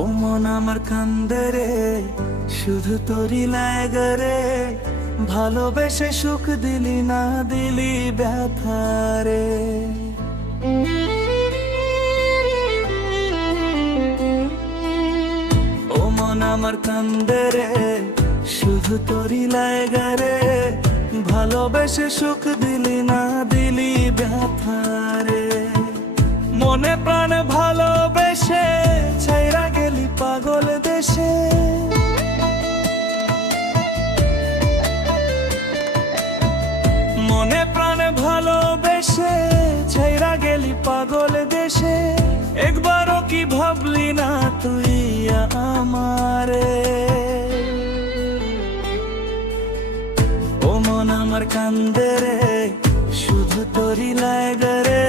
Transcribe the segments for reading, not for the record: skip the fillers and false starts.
ও মন আমার কান্দে রে, শুধু তোরই লাগে রে। ভালোবেসে সুখ দিলি না, দিলি ব্যথা রে। ও মন আমার কান্দে রে, শুধু তোরই লাগে রে। ভালোবেসে সুখ দিলি না, দিলি ব্যথা রে। মনে প্রাণে ভালোবেসে ছাইরা গেলি পাগল দেশে। মনে প্রাণে ভালোবেসে ছাইরা গেলি পাগল দেশে। একবারও কি ভাবলি না তুই আমারে? ও মন আমার কান্দে রে, শুধু তোরই লাগে রে।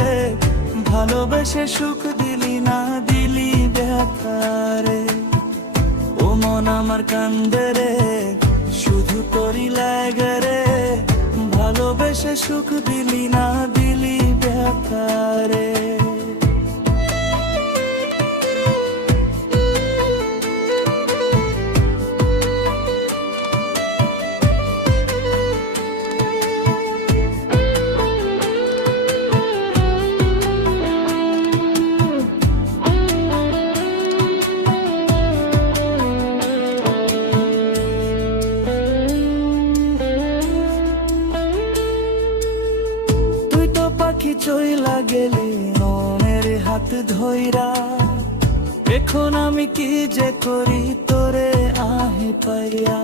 ভালোবেসে সুখ দিলি না, দিলি ব্যথা রে। ও মন আমার কান্দে রে, শুধু তোরই লাগে রে। ভালোবেসে সুখ দিলি না, দিলি ব্যথা রে। পাখি চইলা গেলি মনের হাত ধইরা। এখন আমি কি যে করি তোরে আহে পাইয়া।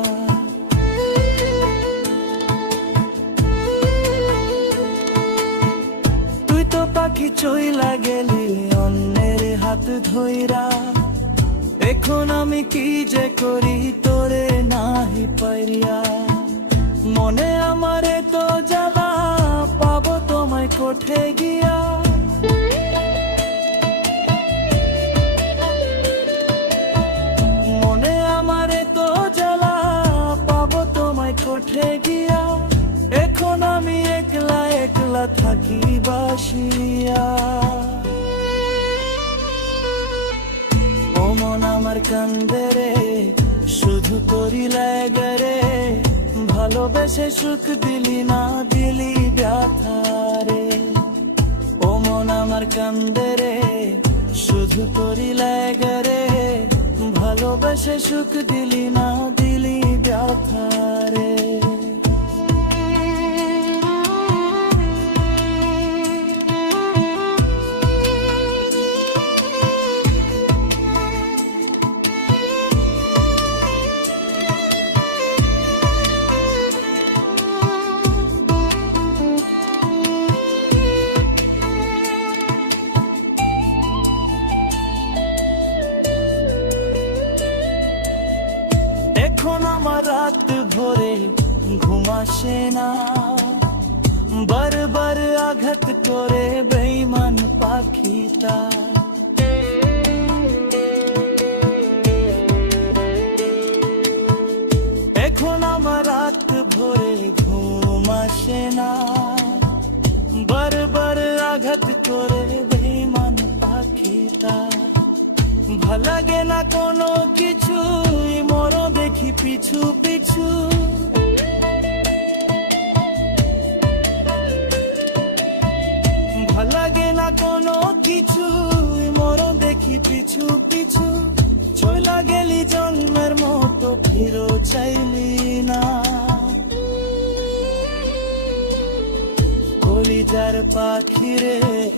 তুই তো পাখি চইলা গেলি অন্যের হাত ধইরা। এখন আমি কি যে করি তোরে নাহি পাইয়া। মনে আমারে তো জ্বালা, পাবো তোমায় কোঠে গিয়া। মনে আমারে তো জ্বালা, পাবো তোমায় কোঠে গিয়া। এখন আমি একলা একলা থাকি বাসিয়া। ও মন আমার কান্দে রে, শুধু তোরই লাগে রে। ভালোবেসে সুখ দিলি না, দিলি ব্যথা রে। ও মন আমার কান্দে রে, শুধু তোরই লাগে রে। ভালোবেসে সুখ দিলি না, দিলি ব্যথা রে। এখন আমার রাত ভরে ঘুম আসে না। বারবার আঘাত করে বেঈমান পাখিটা। এখন আমার রাত ভরে ঘুম আসে না। বারবার আঘাত করে বেঈমান পাখিটা। ভাল লাগে না কোনো কিছু, মরো দেখি পিছু পিছু। ভাল লাগে না কোনো কিছু, মরো দেখি পিছু পিছু। চইলা গেলি জন্মের মতো, ফিরো চাইলি না। কলিজার পাখি রে।